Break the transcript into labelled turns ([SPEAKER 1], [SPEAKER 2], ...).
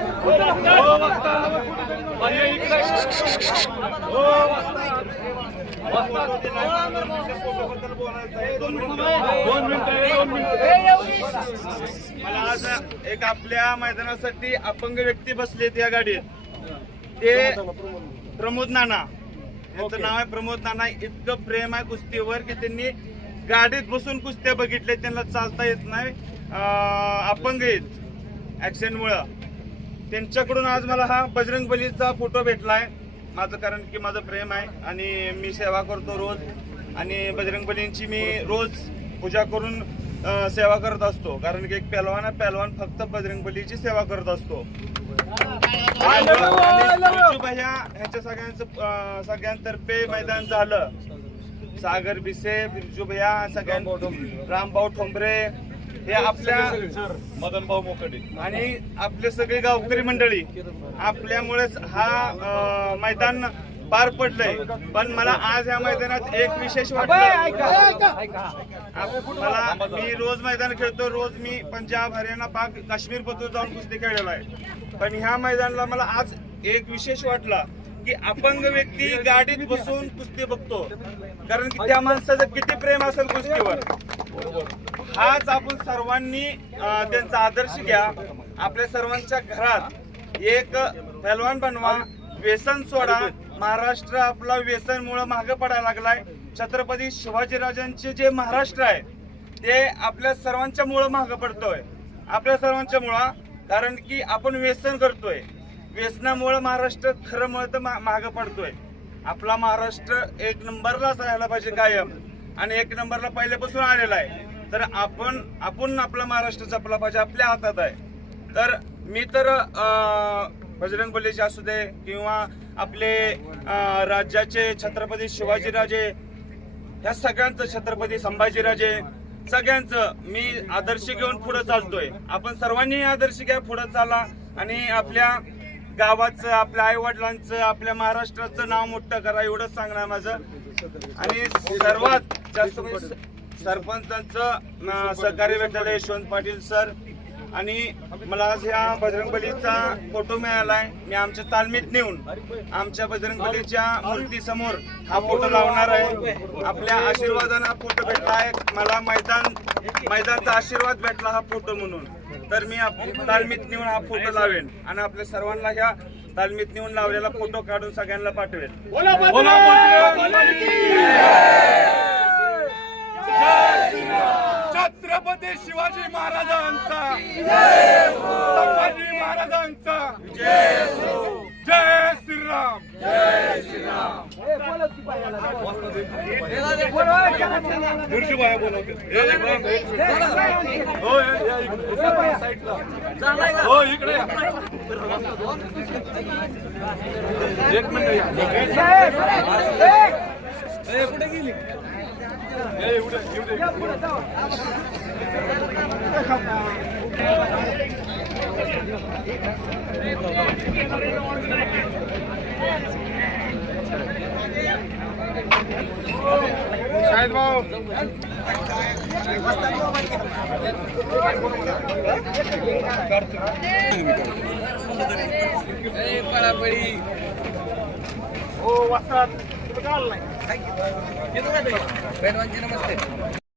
[SPEAKER 1] 어 왔다. 아니 이거. 어 왔다. मला आज एक आपल्या मैदानासाठी अपंग व्यक्ती बसलेत या गाडीत. ते प्रमोद नाना यांचं नाव आहे प्रमोद नाना. इतकं प्रेम आहे कुस्तीवर की त्यांनी गाडीत बसून कुस्त्या बघितल्या त्यांना चालता येत नाही. अं, अपंग आहेत ऍक्सिडेंटमुळं त्यांच्याकडून आज मला हा बजरंग बलीचा फोटो भेटलाय. माझं कारण की माझं प्रेम आहे आणि मी सेवा करतो रोज. आणि बजरंग बलींची मी रोज पूजा करून सेवा करत असतो. कारण की एक पहलवान आहे पहलवान फक्त बजरंग बलीची सेवा करत असतो. भैया ह्यांच्या सगळ्यांचं सगळ्यांतर्फे मैदान झालं. सागर बिसे बिरजू भैया सगळ्यां रामभाऊ ठोंबरे हे आपल्या
[SPEAKER 2] मदन भाऊ मोकडे
[SPEAKER 1] आणि आपले सगळे गावकरी मंडळी आपल्यामुळेच हा मैदान पार पडलंय. पण मला आज या मैदानात एक विशेष मला मी रोज मैदान खेळतो रोज मी पंजाब हरियाणा पाक काश्मीर पत्र जाऊन कुस्ती खेळलेलो आहे. पण ह्या मैदानाला मला आज एक विशेष वाटला. की अपंग व्यक्ती गाडीत बसून कुस्ती बघतो. कारण की त्या माणसाचं किती प्रेम असेल कुस्तीवर. हाच आपण सर्वांनी त्यांचा आदर्श घ्या. आपल्या सर्वांच्या घरात एक पहलवान बनवा व्यसन सोडा. महाराष्ट्र आपला व्यसन मुळे मागे पडायला लागलाय. छत्रपती शिवाजीराजांचे जे महाराष्ट्र आहे ते आपल्या सर्वांच्या मुळे मागे पडतोय. आपल्या सर्वांच्या मुळा कारण की आपण व्यसन करतोय. व्यसनामुळं महाराष्ट्र खरं मुळे तर मागं पडतोय. आपला महाराष्ट्र एक नंबरलाच राहायला पाहिजे कायम. आणि एक नंबरला पहिल्यापासून आलेला आहे. तर आपण आपण आपला महाराष्ट्र जपला पाहिजे आपल्या हातात आहे. तर मी तर बजरंग बलीचे असू दे किंवा आपले राज्याचे छत्रपती शिवाजीराजे ह्या सगळ्यांचं छत्रपती संभाजीराजे सगळ्यांचं मी आदर्श घेऊन पुढे चालतोय. आपण सर्वांनी आदर्श घ्या पुढे चाला. आणि आपल्या गावाचं आपल्या आईवडिलांचं आपल्या महाराष्ट्राचं नाव मोठं करा एवढंच सांगणार माझं. आणि सर्वात जास्त म्हणजे सरपंचांचं सहकार्य भेटलेलं यशवंत पाटील सर. आणि मला आज ह्या बजरंगबलीचा फोटो मिळालाय. मी आमच्या तालमीत नेऊन आमच्या बजरंगबलीच्या मूर्ती समोर हा फोटो लावणार आहे. आपल्या आशीर्वादानं हा फोटो भेटला आहे. मला मैदान मैदानचा आशीर्वाद भेटला हा फोटो म्हणून. तर मी आप- तालमीत नेऊन हा फोटो लावेन आणि आपल्या सर्वांना ह्या तालमीत नेऊन लावलेला फोटो काढून सगळ्यांना पाठवेल
[SPEAKER 2] छत्रपती शिवाजी महाराजांचा संभाजी महाराजांचा हो, ए, या इकडे. एक मिनिट कुठे गेली इकडे, इकडे. शाहिद भाऊ.
[SPEAKER 1] हो वाजतात
[SPEAKER 3] नमस्ते.